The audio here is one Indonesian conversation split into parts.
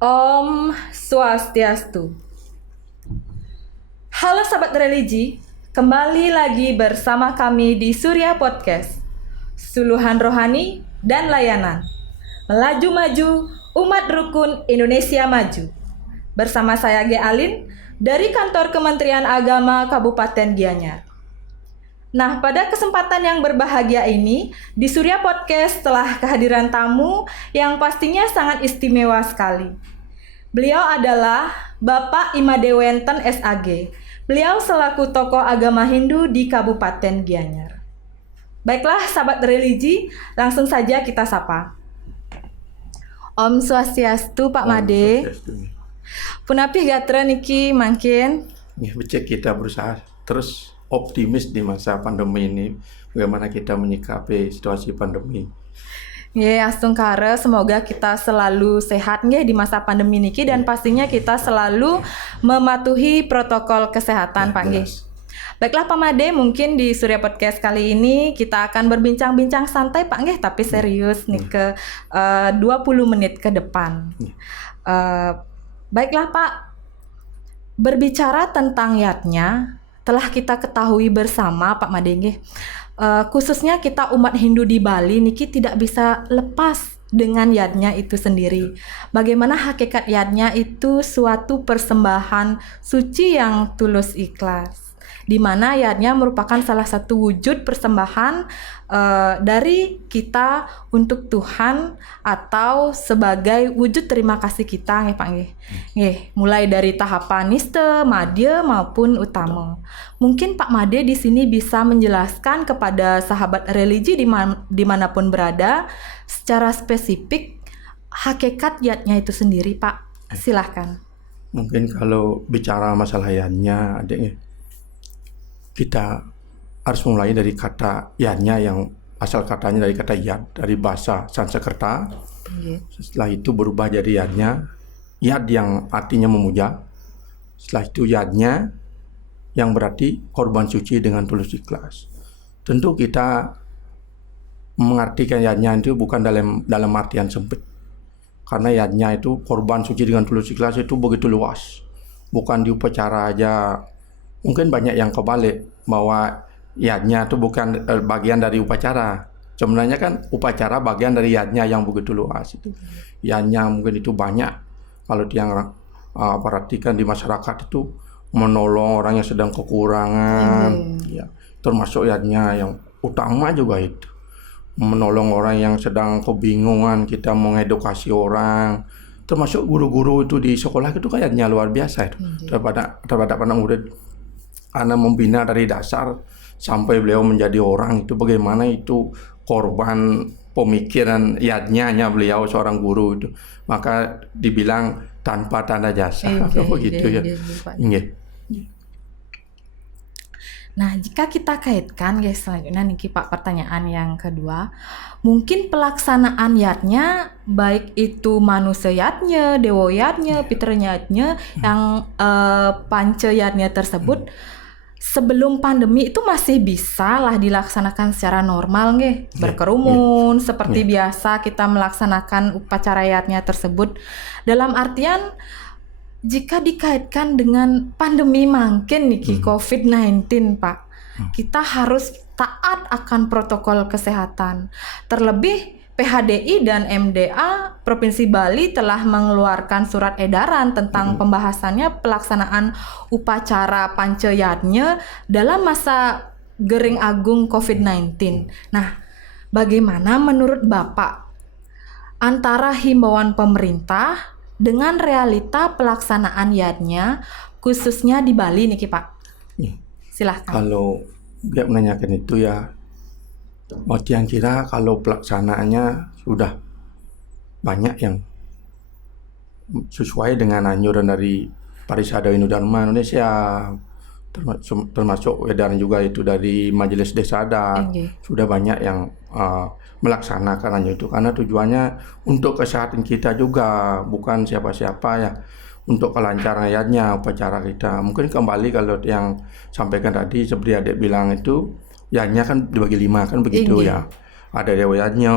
Om Swastiastu. Halo sahabat religi, kembali lagi bersama kami di Surya Podcast. Suluhan rohani dan layanan. Melaju maju, umat rukun Indonesia maju. Bersama saya G. Alin dari Kantor Kementerian Agama Kabupaten Gianyar. Nah, pada kesempatan yang berbahagia ini, di Surya Podcast telah kehadiran tamu yang pastinya sangat istimewa sekali. Beliau adalah Bapak Imadewenten SAG. Beliau selaku tokoh agama Hindu di Kabupaten Gianyar. Baiklah, sahabat religi, langsung saja kita sapa. Om Swastiastu, Pak Made. Punapi gatra niki mangkin. Ya, becek kita berusaha terus optimis di masa pandemi ini. Bagaimana kita menyikapi situasi pandemi. Nggih, astungkara semoga kita selalu sehat nggih di masa pandemi niki dan pastinya kita selalu mematuhi protokol kesehatan, Pak nggih. Baiklah Pak Made, mungkin di Surya Podcast kali ini kita akan berbincang-bincang santai Pak nggih, tapi serius nih ke 20 menit ke depan. Baiklah Pak, berbicara tentang yatnya, telah kita ketahui bersama Pak Made nggih, khususnya kita umat Hindu di Bali niki tidak bisa lepas dengan yatnya itu sendiri. Bagaimana hakikat yatnya itu suatu persembahan suci yang tulus ikhlas, di mana yatnya merupakan salah satu wujud persembahan dari kita untuk Tuhan atau sebagai wujud terima kasih kita nggih Pak nggih. Nggih, mulai dari tahapan niste, madya maupun utama. Mungkin Pak Made di sini bisa menjelaskan kepada sahabat religi dimanapun berada secara spesifik hakikat yatnya itu sendiri, Pak. Silahkan. Mungkin kalau bicara masalah yatnya, adiknya, kita harus mulai dari kata yatnya yang asal katanya dari kata yat, dari bahasa Sanskerta. Setelah itu berubah jadi yatnya, yat yang artinya memuja. Setelah itu yatnya yang berarti korban suci dengan tulus ikhlas. Tentu kita mengartikan yatnya itu bukan dalam artian sempit. Karena yatnya itu korban suci dengan tulus ikhlas itu begitu luas. Bukan di upacara aja. Mungkin banyak yang kebalik bahwa yatnya itu bukan bagian dari upacara. Sebenarnya kan upacara bagian dari yatnya yang begitu luas itu. Yatnya mungkin itu banyak. Kalau yang perhatikan di masyarakat itu menolong orang yang sedang kekurangan, ya, termasuk yatnya yang utama juga itu. Menolong orang yang sedang kebingungan, kita mengedukasi orang. Termasuk guru-guru itu di sekolah itu kayaknya luar biasa itu. Terhadap anak murid. Anak membina dari dasar sampai beliau menjadi orang itu bagaimana itu korban pemikiran yatnya beliau seorang guru itu. Maka dibilang tanpa tanda jasa. Begitu ya. Nah, jika kita kaitkan guys, selanjutnya nih Pak, pertanyaan yang kedua, mungkin pelaksanaan yatnya baik itu manusia yatnya, dewa yatnya, pitra yatnya, yang panca yatnya tersebut sebelum pandemi itu masih bisa lah dilaksanakan secara normal nggih, berkerumun seperti biasa kita melaksanakan upacara yatnya tersebut. Dalam artian jika dikaitkan dengan pandemi mungkin nih COVID-19 Pak, kita harus taat akan protokol kesehatan. Terlebih PHDI dan MDA Provinsi Bali telah mengeluarkan surat edaran tentang pembahasannya pelaksanaan upacara pancayatnya dalam masa Gering Agung COVID-19. Nah, bagaimana menurut Bapak antara himbauan pemerintah dengan realita pelaksanaan yatnya khususnya di Bali nih Pak? Silahkan. Kalau dia menanyakan itu ya, yang kira kalau pelaksanaannya sudah banyak yang sesuai dengan anjuran dari Parisada Hindu Dharma Indonesia, termasuk edaran juga itu dari Majelis Desa Adat. Sudah banyak yang melaksanakan itu karena tujuannya untuk kesehatan kita juga, bukan siapa-siapa ya, untuk kelancaran ayatnya upacara kita. Mungkin kembali kalau yang sampaikan tadi seperti adik bilang itu, yatnya kan dibagi 5 kan begitu ya. Ada dewa yatnya,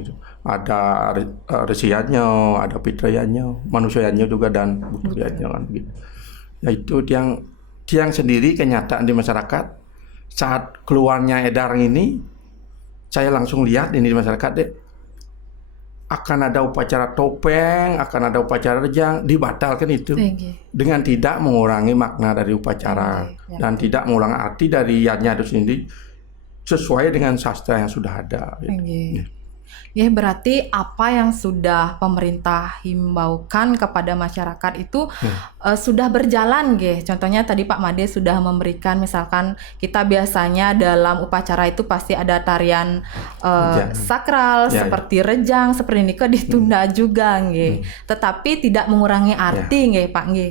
gitu. ada resiannya, ada fitriannya, manusianya juga dan budayanya kan begitu. Ya itu tiang sendiri kenyataan di masyarakat saat keluarnya edaran ini, saya langsung lihat ini di masyarakat deh, akan ada upacara topeng, akan ada upacara rejang, dibatalkan itu dengan tidak mengurangi makna dari upacara dan tidak mengurangi arti dari yatnya itu sendiri sesuai dengan sastra yang sudah ada. Gitu. Ya, berarti apa yang sudah pemerintah himbaukan kepada masyarakat itu sudah berjalan, ge. Contohnya tadi Pak Made sudah memberikan, misalkan kita biasanya dalam upacara itu pasti ada tarian sakral seperti rejang, seperti ini ditunda juga, ge. Tetapi tidak mengurangi arti, ge, Pak, ge.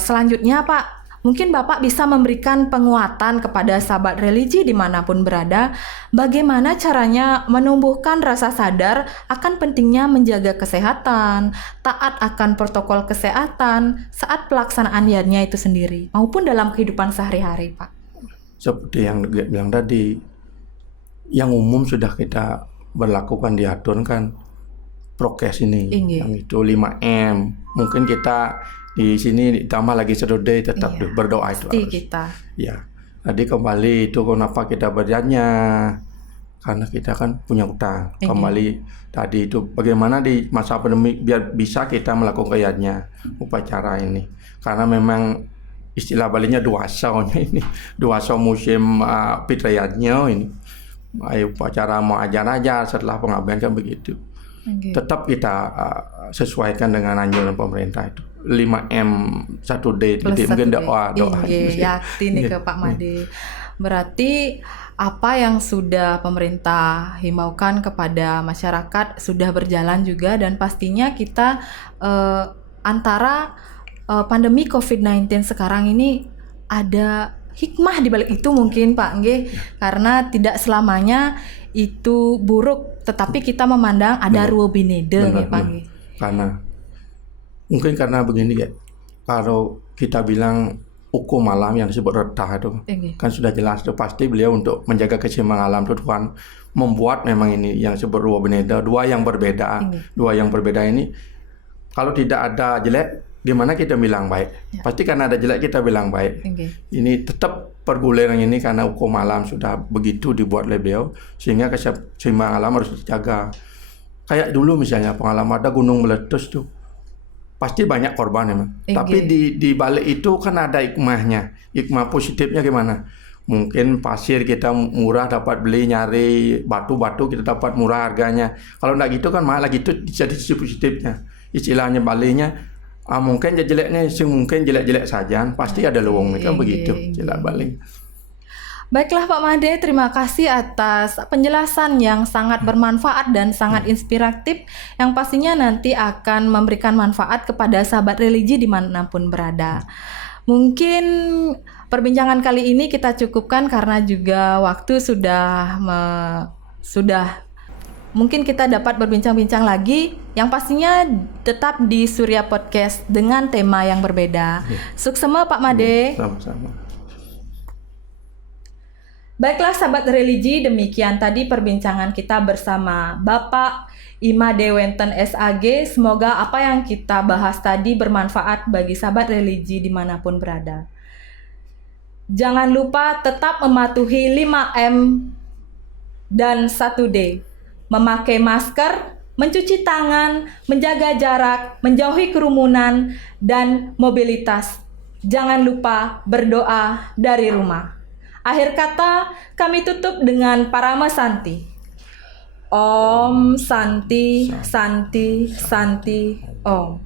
Selanjutnya Pak, mungkin Bapak bisa memberikan penguatan kepada sahabat religi dimanapun berada, bagaimana caranya menumbuhkan rasa sadar akan pentingnya menjaga kesehatan, taat akan protokol kesehatan saat pelaksanaan yatnya itu sendiri, maupun dalam kehidupan sehari-hari, Pak. Seperti yang bilang tadi, yang umum sudah kita berlakukan diatur kan prokes ini, yang itu 5M. Mungkin kita di sini ditambah lagi sedode tetap berdoa itu harus. Kita. Ya. Tadi kembali itu kenapa kita berjanji, karena kita kan punya utang. Kembali tadi itu bagaimana di masa pandemi biar bisa kita melakukan yatnya upacara ini. Karena memang istilah Balinya duasanya ini, duasa musim fitriyatnya ini. Upacara mau ajar setelah pengabdian kan begitu. Tetap kita sesuaikan dengan anjuran pemerintah itu 5M 1D, jadi mungkin doa yakin nih ke Pak Made. Berarti apa yang sudah pemerintah himbaukan kepada masyarakat sudah berjalan juga, dan pastinya kita antara pandemi COVID-19 sekarang ini ada hikmah di balik itu mungkin Pak, karena tidak selamanya itu buruk, tetapi kita memandang ada ruo binede, Pak. Karena begini ya, kalau kita bilang hukum alam yang disebut retah itu kan sudah jelas itu pasti beliau untuk menjaga keseimbangan alam itu Tuhan membuat memang ini yang disebut ruo binede, dua yang berbeda ini kalau tidak ada jelek, gimana kita bilang baik? Pasti karena ada jelek kita bilang baik. Ini tetap perguliran ini karena hukum alam sudah begitu dibuat oleh beliau, sehingga keseimbangan alam harus dijaga. Kayak dulu misalnya pengalaman ada gunung meletus tuh, pasti banyak korban memang. Tapi di balik itu kan ada hikmahnya. Hikmah positifnya gimana? Mungkin pasir kita murah dapat beli, nyari batu-batu kita dapat murah harganya. Kalau enggak gitu kan malah gitu jadi sisi positifnya. Istilahnya baliknya mungkin jeleknya mungkin jelek-jelek saja, pasti ada luang kan begitu jelek balik. Baiklah Pak Made, terima kasih atas penjelasan yang sangat bermanfaat dan sangat inspiratif, yang pastinya nanti akan memberikan manfaat kepada sahabat religi dimanapun berada. Mungkin perbincangan kali ini kita cukupkan karena juga waktu sudah mungkin kita dapat berbincang-bincang lagi, yang pastinya tetap di Surya Podcast dengan tema yang berbeda. Suksema Pak Made. Sama-sama. Baiklah sahabat religi, demikian tadi perbincangan kita bersama Bapak Imade Wenten SAG. Semoga apa yang kita bahas tadi bermanfaat bagi sahabat religi dimanapun berada. Jangan lupa tetap mematuhi 5M dan 1D. Memakai masker, mencuci tangan, menjaga jarak, menjauhi kerumunan, dan mobilitas. Jangan lupa berdoa dari rumah. Akhir kata, kami tutup dengan Parama Santi. Om Santi, Santi, Santi, Om.